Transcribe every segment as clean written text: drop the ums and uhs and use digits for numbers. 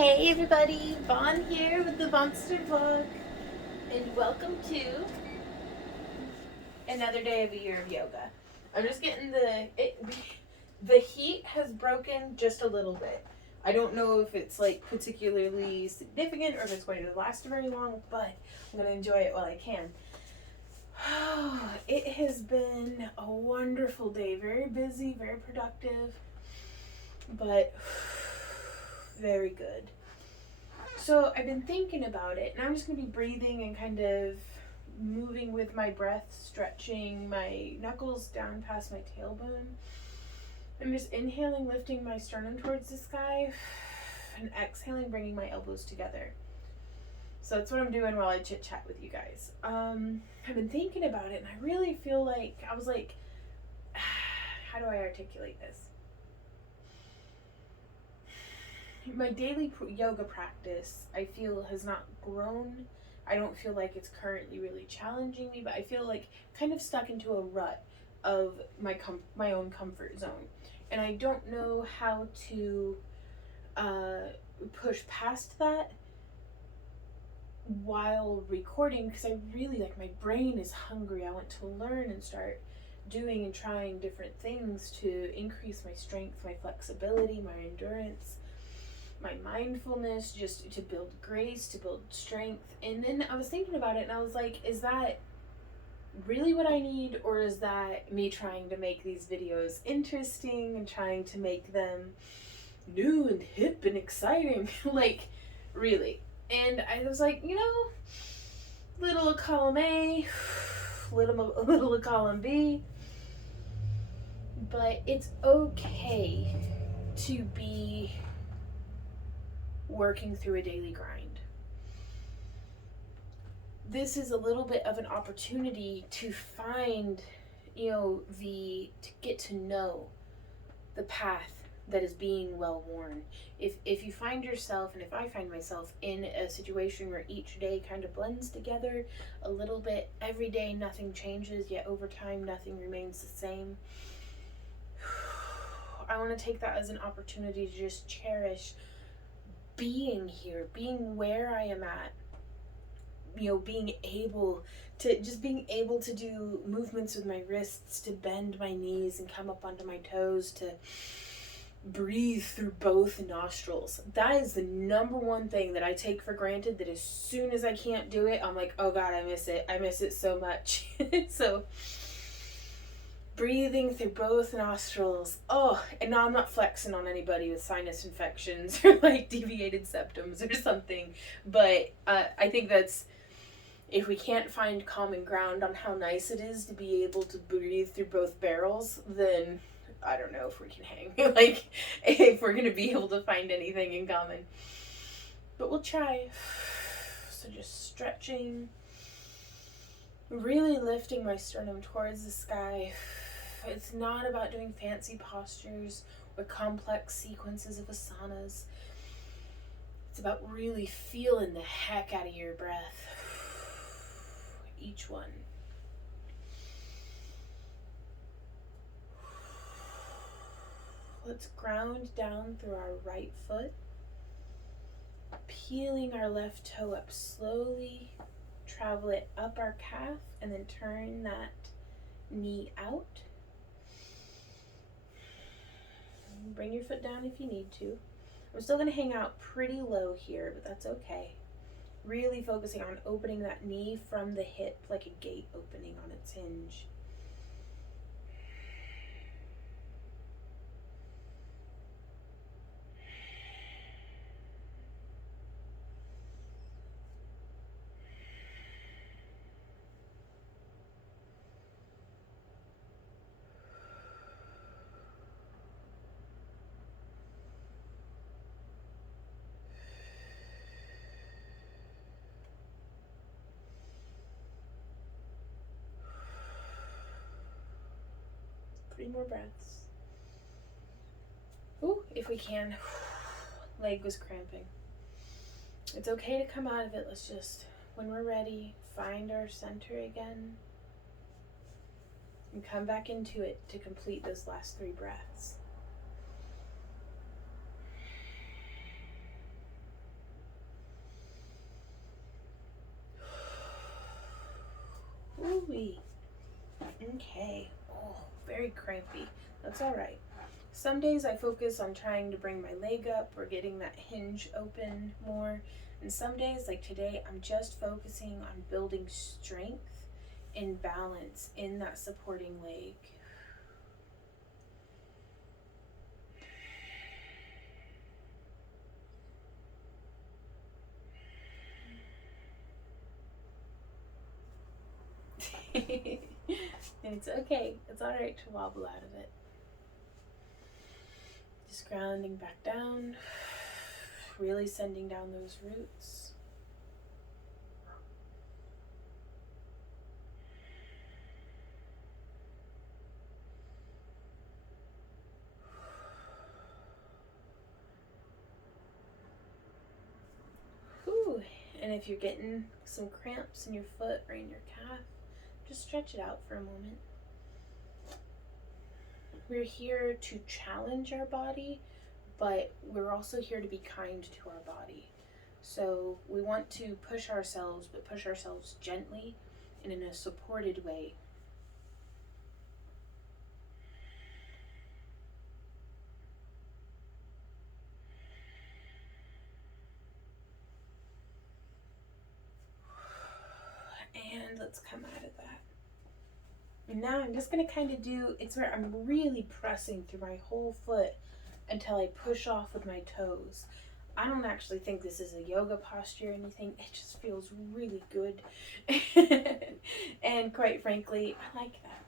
Hey everybody, Vaughn here with the Vonster vlog, and welcome to another day of a year of yoga. I'm just getting the heat has broken just a little bit. I don't know if it's like particularly significant or if it's going to last very long, but I'm going to enjoy it while I can. It has been a wonderful day, very busy, very productive, but very good. So I've been thinking about it, and I'm just going to be breathing and kind of moving with my breath, stretching my knuckles down past my tailbone. I'm just inhaling, lifting my sternum towards the sky, and exhaling, bringing my elbows together. So that's what I'm doing while I chit chat with you guys. I've been thinking about it, and I really feel like, I was like, how do I articulate this? My daily yoga practice, I feel, has not grown. I don't feel like it's currently really challenging me, but I feel like kind of stuck into a rut of my own comfort zone, and I don't know how to push past that while recording, because I really, like, my brain is hungry. I want to learn and start doing and trying different things to increase my strength, my flexibility, my endurance, my mindfulness, just to build grace, to build strength. And then I was thinking about it, and I was like, is that really what I need, or is that me trying to make these videos interesting and trying to make them new and hip and exciting? Like, really? And I was like, little column A, little column B, but it's okay to be working through a daily grind. This is a little bit of an opportunity to find, to get to know the path that is being well worn. If you find yourself, and if I find myself in a situation where each day kind of blends together a little bit, every day nothing changes, yet over time nothing remains the same, I want to take that as an opportunity to just cherish being here, being where I am at, being able to do movements with my wrists, to bend my knees and come up onto my toes, to breathe through both nostrils. That is the number one thing that I take for granted, that as soon as I can't do it, I'm like, oh God, I miss it so much. So breathing through both nostrils. Oh, and now I'm not flexing on anybody with sinus infections or like deviated septums or something, but I think that's, if we can't find common ground on how nice it is to be able to breathe through both barrels, then I don't know if we can hang. Like, if we're gonna be able to find anything in common. But we'll try. So just stretching, really lifting my sternum towards the sky. It's not about doing fancy postures or complex sequences of asanas. It's about really feeling the heck out of your breath. Each one. Let's ground down through our right foot, peeling our left toe up slowly, travel it up our calf, and then turn that knee out. Bring your foot down if you need to. I'm still going to hang out pretty low here, but that's okay. Really focusing on opening that knee from the hip, like a gate opening on its hinge. Three more breaths. Ooh, if we can. Leg was cramping. It's okay to come out of it. Let's just, when we're ready, find our center again and come back into it to complete those last 3 breaths. Ooh-wee. Okay. Oh, very crampy. That's all right. Some days I focus on trying to bring my leg up or getting that hinge open more. And some days, like today, I'm just focusing on building strength and balance in that supporting leg. And it's okay. It's all right to wobble out of it. Just grounding back down, really sending down those roots. Whew. And if you're getting some cramps in your foot or in your calf, just stretch it out for a moment. We're here to challenge our body, but we're also here to be kind to our body. So we want to push ourselves, but push ourselves gently and in a supported way. And let's come out of that. And now I'm just going to kind of do, it's where I'm really pressing through my whole foot until I push off with my toes. I don't actually think this is a yoga posture or anything. It just feels really good. And quite frankly, I like that.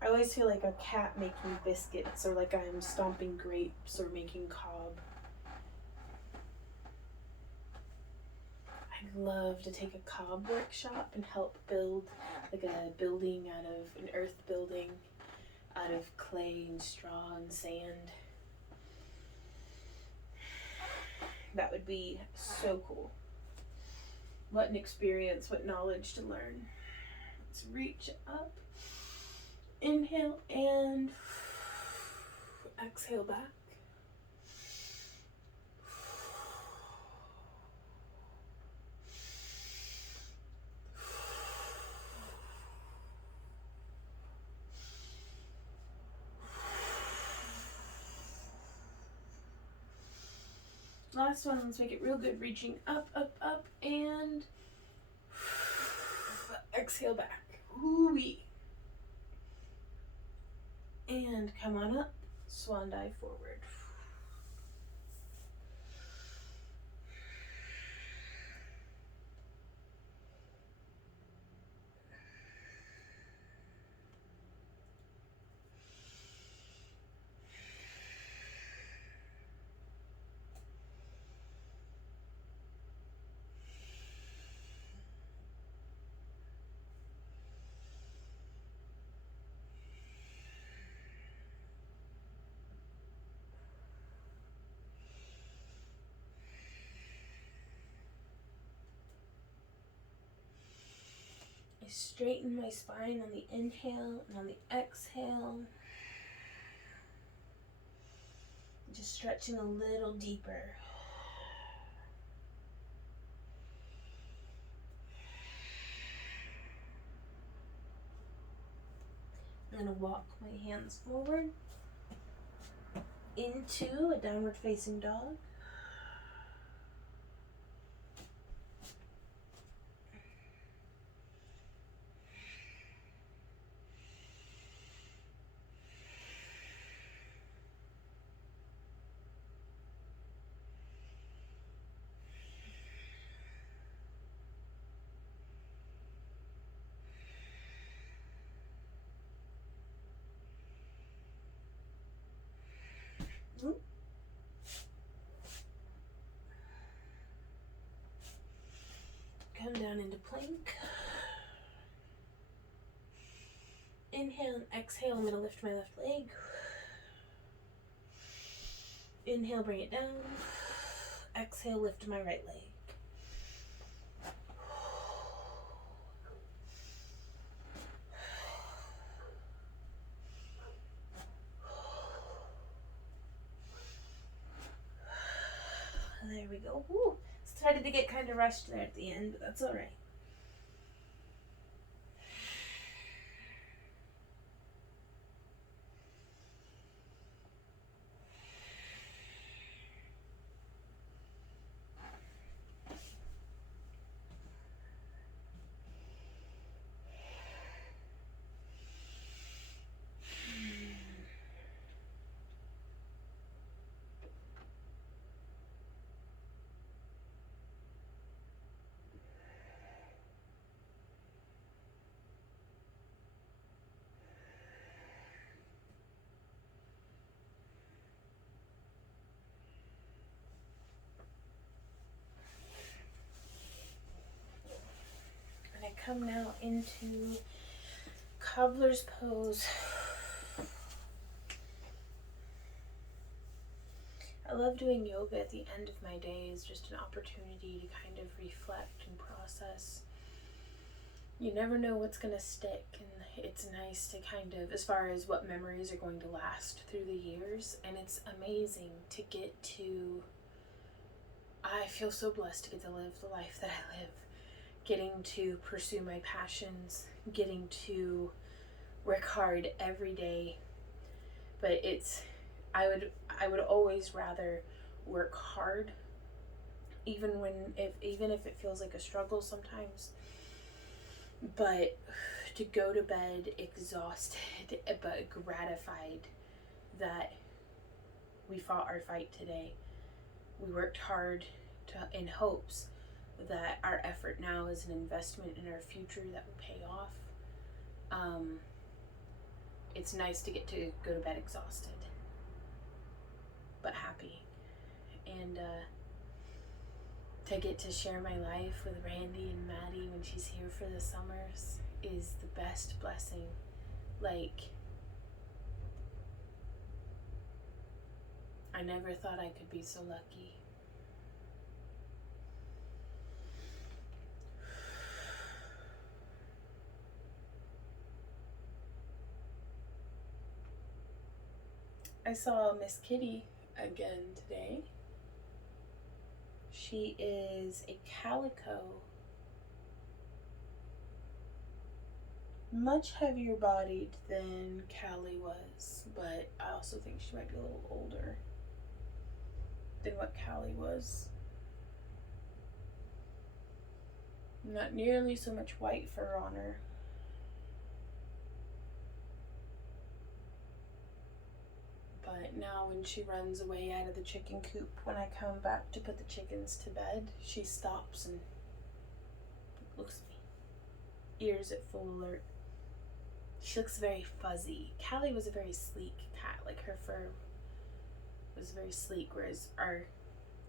I always feel like a cat making biscuits, or like I'm stomping grapes or making cob. I'd love to take a cob workshop and help build like a building out of an earth building out of clay and straw and sand. That would be so cool. What an experience, what knowledge to learn. Let's reach up. Inhale and exhale back. Last one, let's make it real good. Reaching up, up, up, and exhale back. Ooh-wee. And come on up, swan dive forward. I straighten my spine on the inhale and on the exhale. Just stretching a little deeper. I'm going to walk my hands forward into a downward facing dog. Come down into plank. Inhale and exhale. I'm going to lift my left leg. Inhale, bring it down. Exhale, lift my right leg. There we go. Woo. Started to get kind of rushed there at the end, but that's alright. Come now into cobbler's pose. I love doing yoga at the end of my day. It's just an opportunity to kind of reflect and process. You never know what's going to stick, and it's nice to kind of, as far as what memories are going to last through the years, and it's amazing to get to, I feel so blessed to get to live the life that I live. Getting to pursue my passions, getting to work hard every day. But I would always rather work hard, even if it feels like a struggle sometimes. But to go to bed exhausted but gratified that we fought our fight today. We worked hard in hopes that our effort now is an investment in our future that will pay off. It's nice to get to go to bed exhausted but happy, and to get to share my life with Randy and Maddie when she's here for the summers is the best blessing. Like, I never thought I could be so lucky. I saw Miss Kitty again today. She is a calico, much heavier bodied than Callie was, but I also think she might be a little older than what Callie was. Not nearly so much white fur on her. But now when she runs away out of the chicken coop, when I come back to put the chickens to bed, she stops and looks at me, ears at full alert. She looks very fuzzy. Callie was a very sleek cat, like her fur was very sleek, whereas our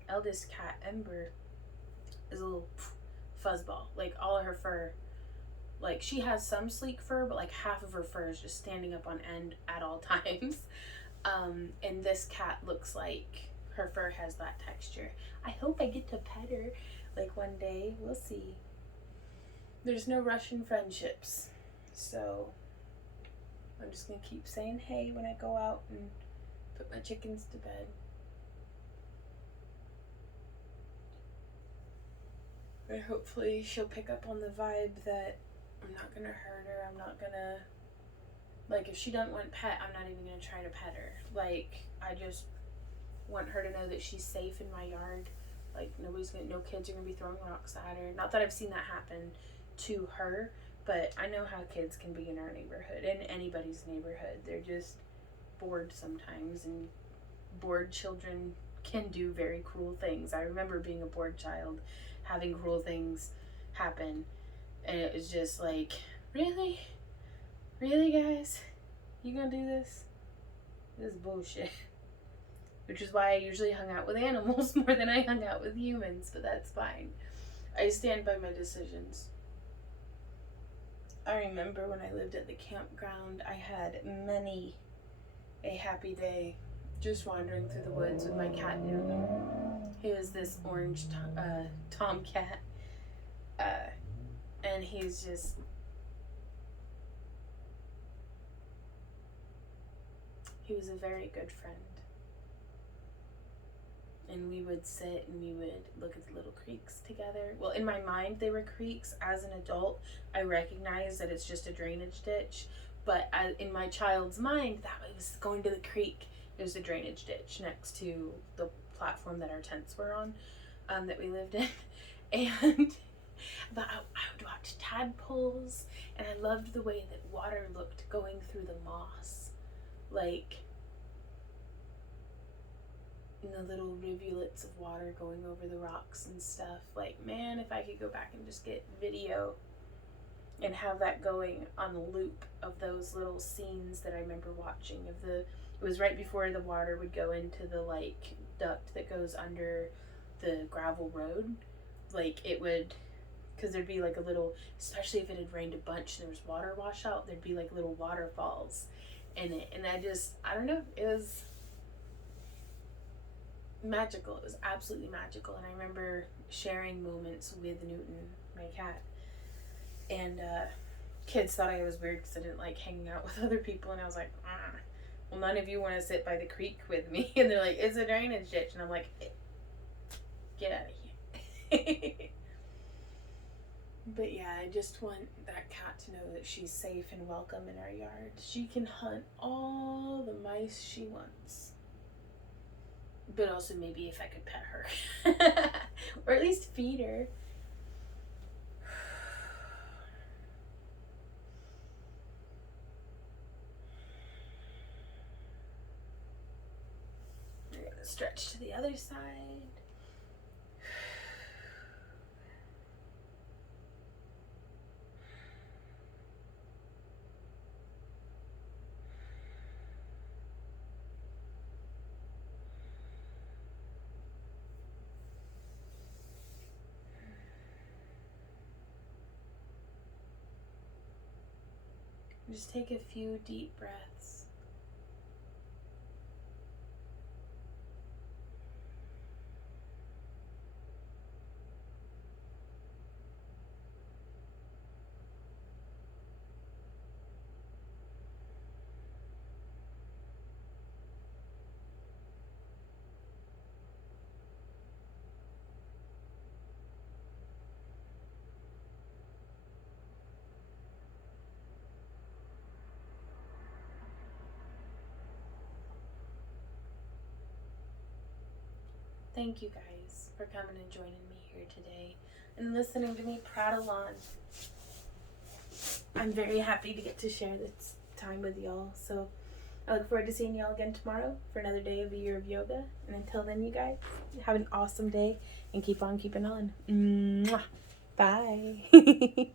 eldest cat, Ember, is a little fuzzball. Like, all of her fur, like, she has some sleek fur, but like half of her fur is just standing up on end at all times. And this cat looks like her fur has that texture. I hope I get to pet her like one day. We'll see. There's no rush in friendships, so I'm just gonna keep saying hey when I go out and put my chickens to bed. And hopefully she'll pick up on the vibe that I'm not gonna hurt her. I'm not gonna, like, if she doesn't want pet, I'm not even gonna try to pet her. Like, I just want her to know that she's safe in my yard. Like, no kids are gonna be throwing rocks at her. Not that I've seen that happen to her, but I know how kids can be in our neighborhood, in anybody's neighborhood. They're just bored sometimes, and bored children can do very cruel things. I remember being a bored child, having cruel things happen, and it was just like, really? Really, guys? You gonna do this? This is bullshit. Which is why I usually hung out with animals more than I hung out with humans, but that's fine. I stand by my decisions. I remember when I lived at the campground, I had many a happy day just wandering through the woods with my cat Newton. He was this orange tomcat, and he's just, he was a very good friend. and we would sit and we would look at the little creeks together. Well, in my mind, they were creeks. As an adult, I recognize that it's just a drainage ditch. But in my child's mind, that was going to the creek. There's a drainage ditch next to the platform that our tents were on, that we lived in. And but I would watch tadpoles, and I loved the way that water looked going through the moss. Like, in the little rivulets of water going over the rocks and stuff. Like, man, if I could go back and just get video and have that going on a loop of those little scenes that I remember watching of it was right before the water would go into the like duct that goes under the gravel road. Like, it would, because there'd be like a little, especially if it had rained a bunch and there was water wash out, there'd be like little waterfalls in it. And I don't know, it was magical. It was absolutely magical. And I remember sharing moments with Newton, my cat. And kids thought I was weird because I didn't like hanging out with other people. And I was like, well, none of you want to sit by the creek with me. And they're like, it's a drainage ditch. And I'm like, get out of here. But yeah, I just want that cat to know that she's safe and welcome in our yard. She can hunt all the mice she wants. But also maybe if I could pet her. Or at least feed her. We're going to stretch to the other side. Just take a few deep breaths. Thank you guys for coming and joining me here today and listening to me prattle on. I'm very happy to get to share this time with y'all. So I look forward to seeing y'all again tomorrow for another day of a year of yoga. And until then, you guys, have an awesome day and keep on keeping on. Mwah. Bye.